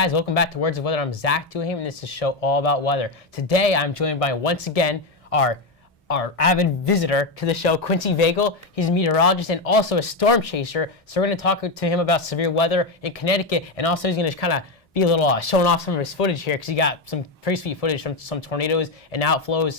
guys, welcome back to Words of Weather. I'm Zach Duhaime, and this is a show all about weather. Today, I'm joined by, once again, our avid visitor to the show, Quincy Vagell. He's a meteorologist and also a storm chaser. So we're going to talk to him about severe weather in Connecticut, and also he's going to kind of be a little showing off some of his footage here, because he got some pretty sweet footage from some tornadoes and outflows,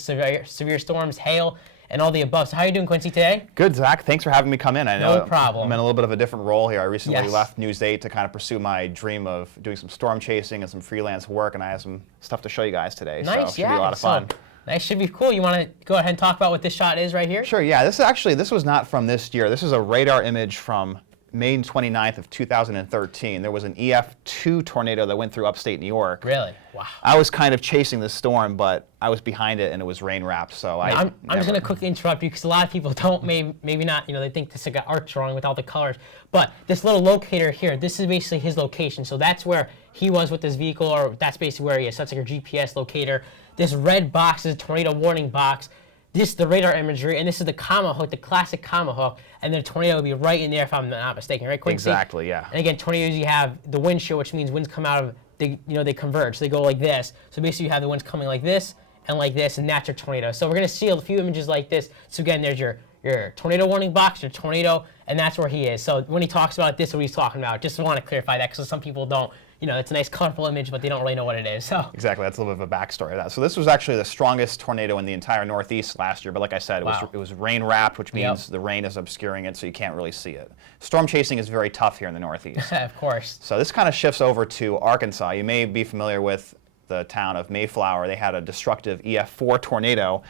severe storms, hail, and all the above. So how are you doing, Quincy, today? Good, Zach. Thanks for having me come in. I know No problem. I'm in a little bit of a different role here. I recently left News 8 to kind of pursue my dream of doing some storm chasing and some freelance work, and I have some stuff to show you guys today. Nice, so it should be a lot of fun. Nice, should be cool. You want to go ahead and talk about what this shot is right here? Sure, yeah. This was not from this year. This is a radar image from May 29th of 2013. There was an EF2 tornado that went through upstate New York. Really? Wow. I was kind of chasing the storm, but I was behind it and it was rain wrapped. So I'm just going to quickly interrupt you, because a lot of people don't, maybe not, they think this is like art's drawing with all the colors. But this little locator here, this is basically his location. So that's where he was with this vehicle, or that's basically where he is. So that's like your GPS locator. This red box is a tornado warning box. This is the radar imagery, and this is the comma hook, the classic comma hook, and the tornado will be right in there, if I'm not mistaken, right, Quincy? Exactly, yeah. And again, tornadoes, you have the wind shear, which means winds come out of, they converge, so they go like this. So basically you have the winds coming like this, and that's your tornado. So we're going to see a few images like this. So again, there's your tornado warning box, your tornado, and that's where he is. So when he talks about it, this is what he's talking about. Just want to clarify that, because some people don't, it's a nice colorful image, but they don't really know what it is. So exactly, that's a little bit of a backstory of that. So this was actually the strongest tornado in the entire Northeast last year, but like I said, it was rain wrapped, which means the rain is obscuring it, so you can't really see it. Storm chasing is very tough here in the Northeast. Of course. So this kind of shifts over to Arkansas. You may be familiar with the town of Mayflower. They had a destructive EF4 tornado,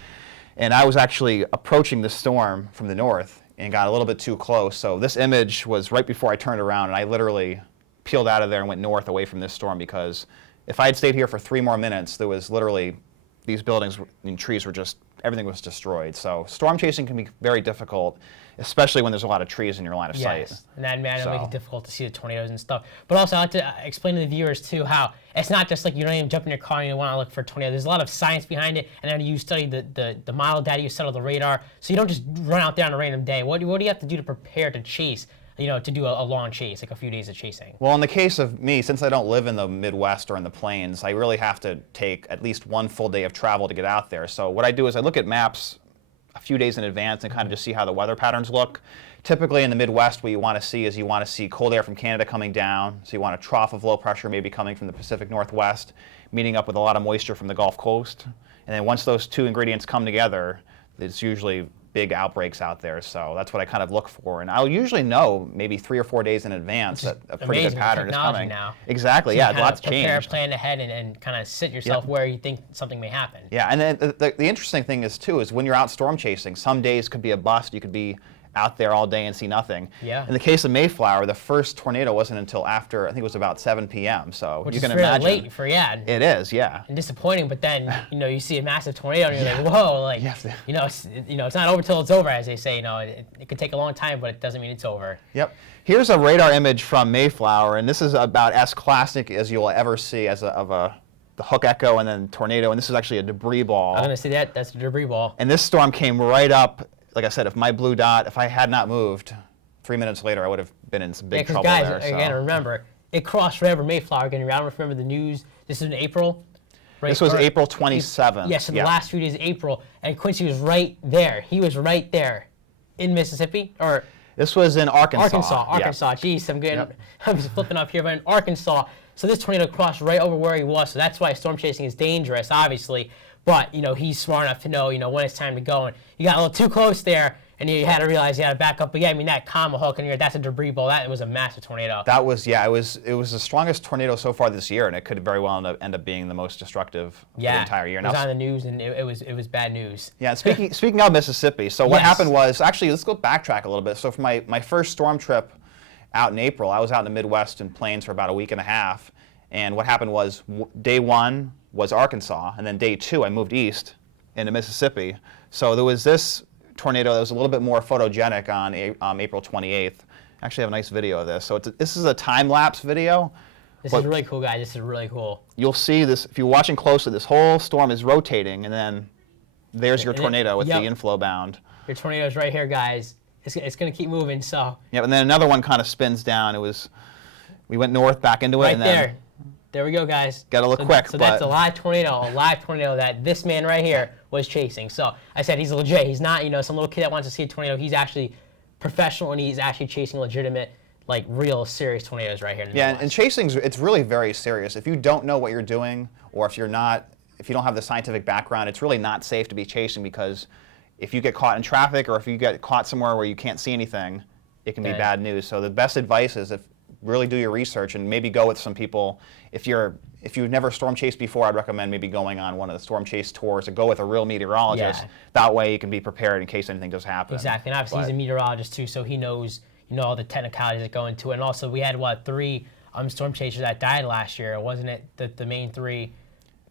and I was actually approaching the storm from the north and got a little bit too close. So this image was right before I turned around, and I literally peeled out of there and went north away from this storm, because if I had stayed here for 3 more minutes, there was literally, these buildings and trees were just, everything was destroyed. So storm chasing can be very difficult, especially when there's a lot of trees in your line of sight. And that will make it difficult to see the tornadoes and stuff. But also I like to explain to the viewers too how it's not just like you don't even jump in your car and you want to look for a tornado. There's a lot of science behind it, and then you study the model data, you settle the radar, so you don't just run out there on a random day. What do you have to do to prepare to chase? To do a long chase, like a few days of chasing? Well, in the case of me, since I don't live in the Midwest or in the plains, I really have to take at least 1 full day of travel to get out there. So what I do is I look at maps a few days in advance and kind of just see how the weather patterns look. Typically in the Midwest, what you want to see is cold air from Canada coming down. So you want a trough of low pressure maybe coming from the Pacific Northwest, meeting up with a lot of moisture from the Gulf Coast. And then once those two ingredients come together, it's usually big outbreaks out there, so that's what I kind of look for. And I'll usually know maybe 3 or 4 days in advance that a pretty good pattern is coming. Now. Exactly, so yeah, lots changed. Prepare, plan ahead, and kind of sit yourself where you think something may happen. Yeah, and then the interesting thing is when you're out storm chasing, some days could be a bust. You could be out there all day and see nothing. Yeah. In the case of Mayflower, the first tornado wasn't until after, I think it was about 7 p.m. So which you can is really imagine. Late for It is, yeah. And disappointing, but then you see a massive tornado and you're like, whoa, like it's not over till it's over, as they say. It could take a long time, but it doesn't mean it's over. Yep. Here's a radar image from Mayflower, and this is about as classic as you'll ever see the hook echo and then tornado, and this is actually a debris ball. I'm gonna say that's a debris ball. And this storm came right up. Like I said, if my blue dot, if I had not moved, 3 minutes later, I would have been in some big trouble guys, there. Again, remember, it crossed right over Mayflower. Again, I don't remember the news. This is in April. Right? This was April 27th. Yes, so the last few days of April, and Quincy was right there. He was right there in Mississippi, or this was in Arkansas. Arkansas. Jeez, I'm just flipping up here, but in Arkansas. So this tornado crossed right over where he was. So that's why storm chasing is dangerous, obviously. But he's smart enough to know when it's time to go. And you got a little too close there, and you had to realize you had to back up. But yeah, that comma hook in here, that's a debris ball. That was a massive tornado. That was it was the strongest tornado so far this year, and it could very well end up being the most destructive of the entire year. It was on the news, and it was bad news. Yeah. Speaking of Mississippi, so what happened was actually let's go backtrack a little bit. So for my first storm trip out in April, I was out in the Midwest and plains for about a week and a half, and what happened was day 1 was Arkansas, and then day 2 I moved east into Mississippi. So there was this tornado that was a little bit more photogenic on April 28th. I actually have a nice video of this. So this is a time-lapse video. This is really cool, guys. This is really cool. You'll see this, if you're watching closely, this whole storm is rotating, and then there's your tornado with the inflow bound. Your tornado is right here, guys. It's going to keep moving, so. Yeah, and then another one kind of spins down. We went north back into it. Right and then there. there we go, guys. Gotta look quick. So that's a live tornado that this man right here was chasing. So I said he's legit. He's not, some little kid that wants to see a tornado. He's actually professional, and he's actually chasing legitimate, like real serious tornadoes right here. In the Midwest. And chasing, it's really very serious. If you don't know what you're doing, or if you don't have the scientific background, it's really not safe to be chasing, because if you get caught in traffic or if you get caught somewhere where you can't see anything, it can be bad news. So the best advice is really do your research and maybe go with some people. If you've never storm chased before, I'd recommend maybe going on one of the storm chase tours, or go with a real meteorologist. Yeah. That way you can be prepared in case anything does happen. Exactly, and obviously he's a meteorologist too, so he knows all the technicalities that go into it. And also we had 3 storm chasers that died last year, wasn't it? The main 3.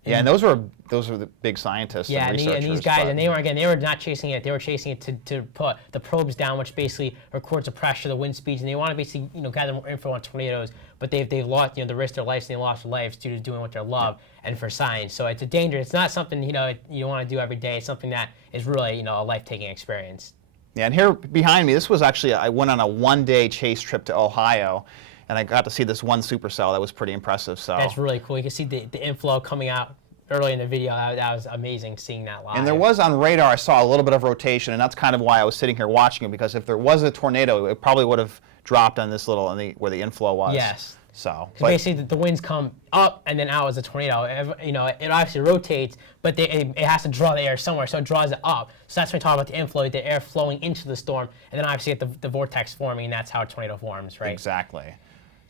Yeah, and those were the big scientists and researchers. And these guys, and they were not chasing it. They were chasing it to put the probes down, which basically records the pressure, the wind speeds, and they want to basically gather more info on tornadoes. But they've lost the risk their lives, and they lost their lives due to doing what they love and for science. So it's a danger. It's not something you want to do every day. It's something that is really a life-taking experience. Yeah, and here behind me, this was actually, I went on a one-day chase trip to Ohio, and I got to see this one supercell. That was pretty impressive. So that's really cool. You can see the inflow coming out early in the video. That was amazing seeing that live. And there was on radar, I saw a little bit of rotation, and that's kind of why I was sitting here watching it, because if there was a tornado, it probably would have dropped on this little, where the inflow was. Yes. So basically, the winds come up and then out as a tornado. It obviously rotates, but it has to draw the air somewhere, so it draws it up. So that's when we talk about the inflow, the air flowing into the storm, and then obviously get the vortex forming, and that's how a tornado forms, right? Exactly.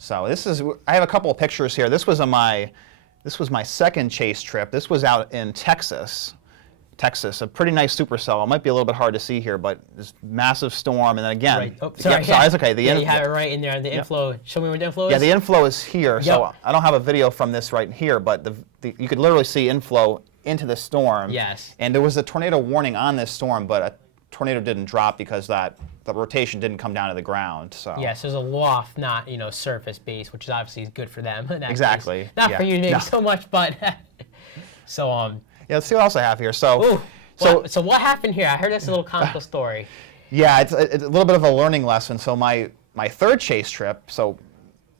So I have a couple of pictures here. This was my second chase trip. This was out in Texas, a pretty nice supercell. It might be a little bit hard to see here, but this massive storm, and then again, right. Oh, sorry, it's okay. You have it right in there. The inflow. Show me where the inflow is. Yeah, the inflow is here. So I don't have a video from this right here, but you could literally see inflow into the storm. Yes. And there was a tornado warning on this storm, but a tornado didn't drop because the rotation didn't come down to the ground. So yes, there's a loft, not surface base, which is obviously good for them. Exactly. Case. Not for you maybe so much, but so Yeah, let's see what else I have here. So what happened here? I heard this little comical story. Yeah, it's a little bit of a learning lesson. So my third chase trip, so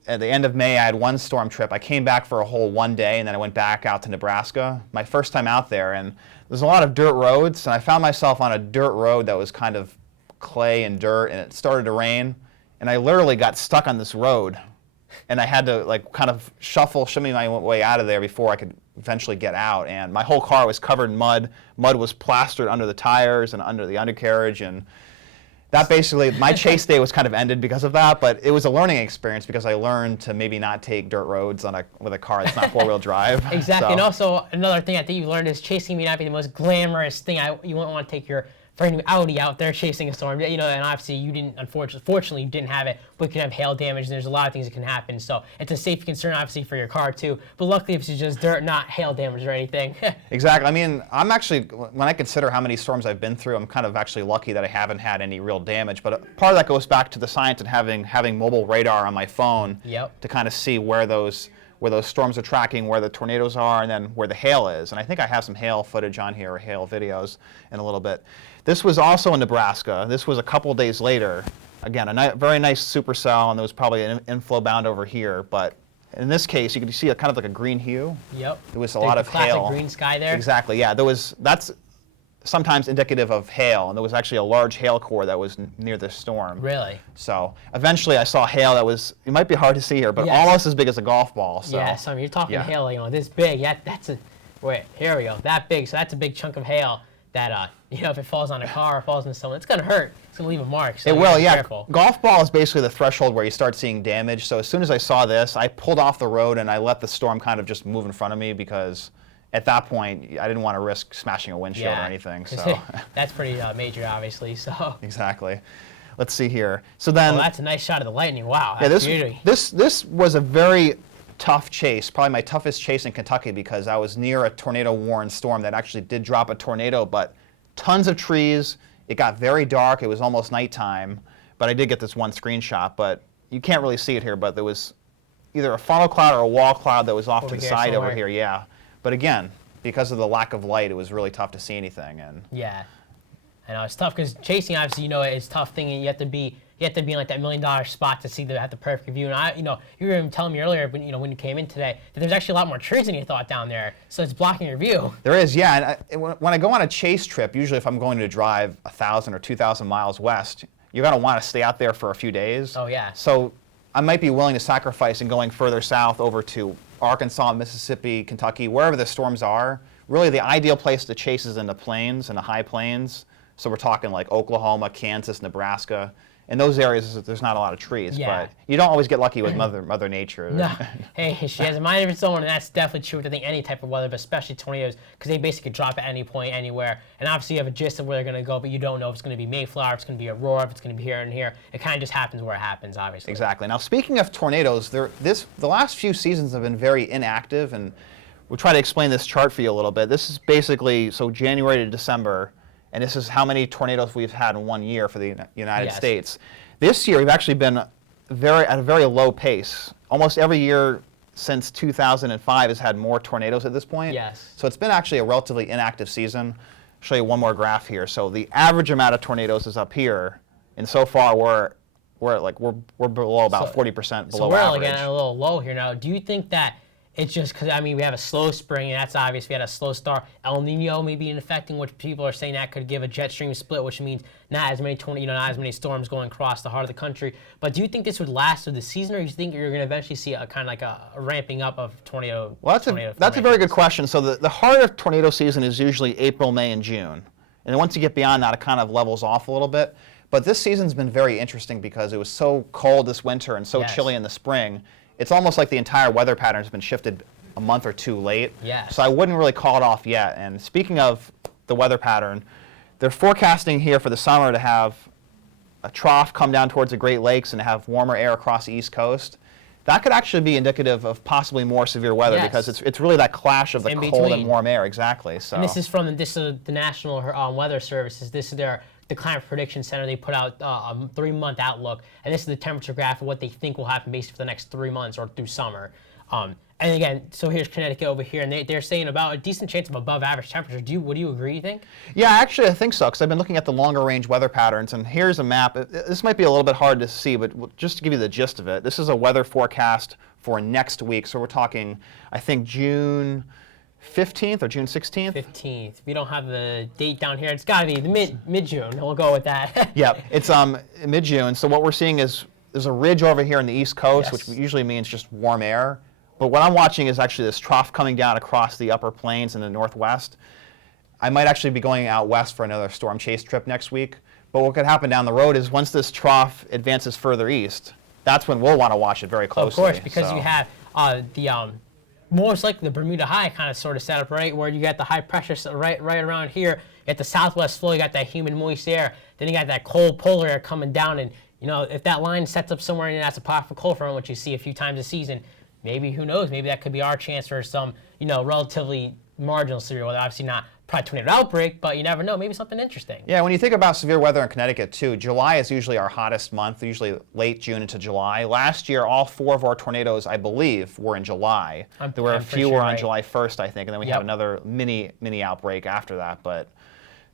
at the end of May, I had one storm trip. I came back for a whole one day, and then I went back out to Nebraska. My first time out there, and there's a lot of dirt roads, and I found myself on a dirt road that was kind of clay and dirt, and it started to rain, and I literally got stuck on this road, and I had to kind of shimmy my way out of there before I could eventually get out. And my whole car was covered in mud. Mud was plastered under the tires and under the undercarriage, and that basically, my chase day was kind of ended because of that, but it was a learning experience because I learned to maybe not take dirt roads with a car that's not four-wheel drive. Exactly, So. And also another thing I think you learned is chasing may not be the most glamorous thing. You wouldn't want to take your brand new Audi out there chasing a storm, and obviously you didn't, fortunately you didn't have it, but you can have hail damage, and there's a lot of things that can happen, so it's a safety concern obviously for your car too, but luckily it's just dirt, not hail damage or anything. Exactly. I mean, I'm actually, when I consider how many storms I've been through, I'm kind of actually lucky that I haven't had any real damage, but part of that goes back to the science and having mobile radar on my phone to kind of see where those storms are tracking, where the tornadoes are, and then where the hail is. And I think I have some hail footage on here, or hail videos in a little bit. This was also in Nebraska. This was a couple days later. Again, a very nice supercell, and there was probably an inflow bound over here. But in this case, you could see kind of like a green hue. Yep. There was a lot of hail. Classic green sky there. Exactly, yeah. That's sometimes indicative of hail, and there was actually a large hail core that was near this storm. Really? So eventually I saw hail that was, it might be hard to see here, but almost as big as a golf ball. So. Yeah, so you're talking hail, this big. Yeah, wait, here we go, that big. So that's a big chunk of hail that, if it falls on a car or falls into someone, it's going to hurt. It's going to leave a mark. So it will, yeah. Careful. Golf ball is basically the threshold where you start seeing damage. So as soon as I saw this, I pulled off the road and I let the storm kind of just move in front of me because at that point, I didn't want to risk smashing a windshield or anything. So that's pretty major, obviously. So exactly. Let's see here. So then, that's a nice shot of the lightning. Wow. That's this was a very tough chase, probably my toughest chase in Kentucky because I was near a tornado-warned storm that actually did drop a tornado, but tons of trees. It got very dark. It was almost nighttime, but I did get this one screenshot. But you can't really see it here, but there was either a funnel cloud or a wall cloud that was off to the side over here. Yeah. But again, because of the lack of light, it was really tough to see anything. And yeah, I know it's tough because chasing, obviously, it's a tough thing, and you have to be you have to be in like that $1 million spot to see have the perfect view. And you were even telling me earlier, when you came in today, that there's actually a lot more trees than you thought down there, so it's blocking your view. There is, yeah. And when I go on a chase trip, usually if I'm going to drive 1,000 or 2,000 miles west, you're going to want to stay out there for a few days. Oh yeah. So I might be willing to sacrifice and going further south over to Arkansas, Mississippi, Kentucky, wherever the storms are. Really, the ideal place to chase is in the plains, in the high plains. So we're talking like Oklahoma, Kansas, Nebraska. In those areas, there's not a lot of trees, but you don't always get lucky with Mother Nature. No. Hey, she has a mind of its own, and that's definitely true with, I think, any type of weather, but especially tornadoes, because they basically drop at any point, anywhere. And obviously, you have a gist of where they're going to go, but you don't know if it's going to be Mayflower, if it's going to be Aurora, if it's going to be here and here. It kind of just happens where it happens, obviously. Exactly. Now, speaking of tornadoes, the last few seasons have been very inactive, and we'll try to explain this chart for you a little bit. This is basically, so January to December, and this is how many tornadoes we've had in 1 year for the United States. This year, we've actually been at a very low pace. Almost every year since 2005 has had more tornadoes at this point. Yes. So it's been actually a relatively inactive season. I'll show you one more graph here. So the average amount of tornadoes is up here, and so far we're below about 40% below average. So we're getting a little low here now. Do you think that it's just because, I mean, we have a slow spring, and that's obvious. We had a slow start. El Nino may be affecting, which people are saying that could give a jet stream split, which means not as many not as many storms going across the heart of the country. But do you think this would last through the season, or do you think you're going to eventually see a kind of like a ramping up of tornado? Well, that's a very good question. So the heart of tornado season is usually April, May, and June. And then once you get beyond that, it kind of levels off a little bit. But this season's been very interesting because it was so cold this winter and so chilly in the spring. It's almost like the entire weather pattern has been shifted a month or two late. Yes. So I wouldn't really call it off yet. And speaking of the weather pattern, they're forecasting here for the summer to have a trough come down towards the Great Lakes and have warmer air across the East Coast. That could actually be indicative of possibly more severe weather because it's really that clash of the cold and warm air. Exactly. So. And this is from the National Weather Services. This is the Climate Prediction Center. They put out a 3-month outlook, and this is the temperature graph of what they think will happen basically for the next 3 months or through summer. And again, so here's Connecticut over here, and they're saying about a decent chance of above average temperature. Would you agree, you think? Yeah, actually I think so, because I've been looking at the longer range weather patterns, and here's a map. This might be a little bit hard to see, but just to give you the gist of it, this is a weather forecast for next week. So we're talking, I think, June 15th or June 16th? 15th. If you don't have the date down here, it's got to be the mid-June. We'll go with that. Yeah, it's mid-June. So what we're seeing is there's a ridge over here on the East Coast, which usually means just warm air. But what I'm watching is actually this trough coming down across the upper plains in the northwest. I might actually be going out west for another storm chase trip next week. But what could happen down the road is once this trough advances further east, that's when we'll want to watch it very closely. Of course, because you have most likely the Bermuda High kind of sort of set up right where you got the high pressure right around here. You got the southwest flow, you got that humid moist air, then you got that cold polar air coming down, and if that line sets up somewhere and that's a powerful cold front, which you see a few times a season, maybe, who knows, maybe that could be our chance for some, relatively marginal severe weather. Obviously not probably tornado outbreak, but you never know, maybe something interesting. Yeah, when you think about severe weather in Connecticut too, July is usually our hottest month, usually late June into July. Last year, all 4 of our tornadoes, I believe, were in July. There were a few on July 1st, I think, and then we had another mini outbreak after that,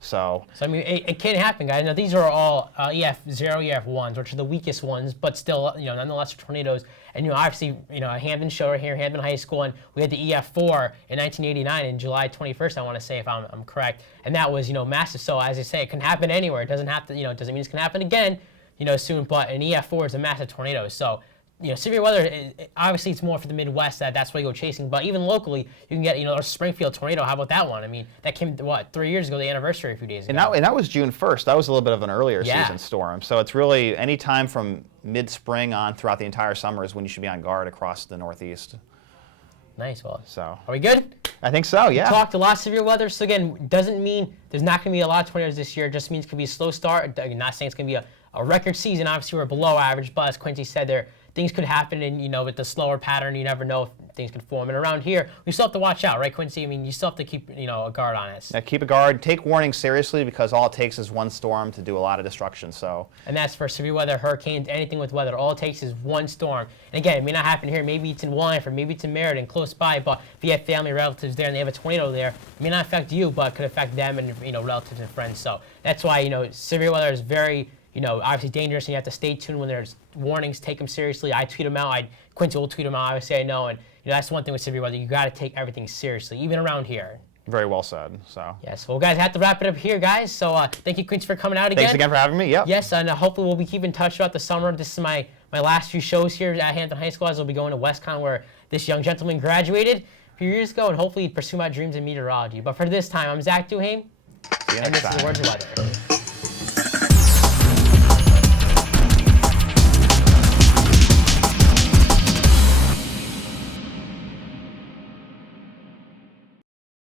So I mean, it can happen, guys. Now these are all EF0, EF1s, which are the weakest ones, but still, nonetheless tornadoes. And obviously, Hampton show right here, Hampton High School, and we had the EF4 in 1989, in July 21st, I want to say, if I'm correct, and that was massive. So as I say, it can happen anywhere. It doesn't have to, doesn't mean it's going to happen again, soon. But an EF4 is a massive tornado. So severe weather, obviously it's more for the Midwest, that's why you go chasing. But even locally, you can get, a Springfield tornado. How about that one? I mean, that came, 3 years ago, the anniversary a few days ago. And that was June 1st. That was a little bit of an earlier season storm. So it's really any time from mid-spring on throughout the entire summer is when you should be on guard across the Northeast. Nice. Well, so are we good? I think so, yeah. We talked a lot of severe weather. So again, doesn't mean there's not going to be a lot of tornadoes this year. It just means it could be a slow start. I'm not saying it's going to be a record season. Obviously, we're below average, but as Quincy said, things could happen, and with the slower pattern, you never know if things could form. And around here, we still have to watch out, right, Quincy? I mean, you still have to keep a guard on us. Yeah, keep a guard. Take warning seriously because all it takes is one storm to do a lot of destruction. So. And that's for severe weather, hurricanes, anything with weather. All it takes is one storm. And again, it may not happen here. Maybe it's in Wallingford, maybe it's in Meriden, close by. But if you have family relatives there and they have a tornado there, it may not affect you, but it could affect them and relatives and friends. So that's why severe weather is very obviously dangerous, and you have to stay tuned when there's warnings. Take them seriously. I tweet them out. Quincy will tweet them out. I would say I know, and that's one thing with severe weather. You got to take everything seriously, even around here. Very well said. So. Yes. Well, guys, I have to wrap it up here, guys. So thank you, Quincy, for coming out again. Thanks again for having me. Yep. Yes, and hopefully we'll be keeping in touch throughout the summer. This is my last few shows here at Hampton High School, as I'll be going to WestCon, where this young gentleman graduated a few years ago, and hopefully pursue my dreams in meteorology. But for this time, I'm Zach Duhaime, See you and next this is time. the Words of Weather.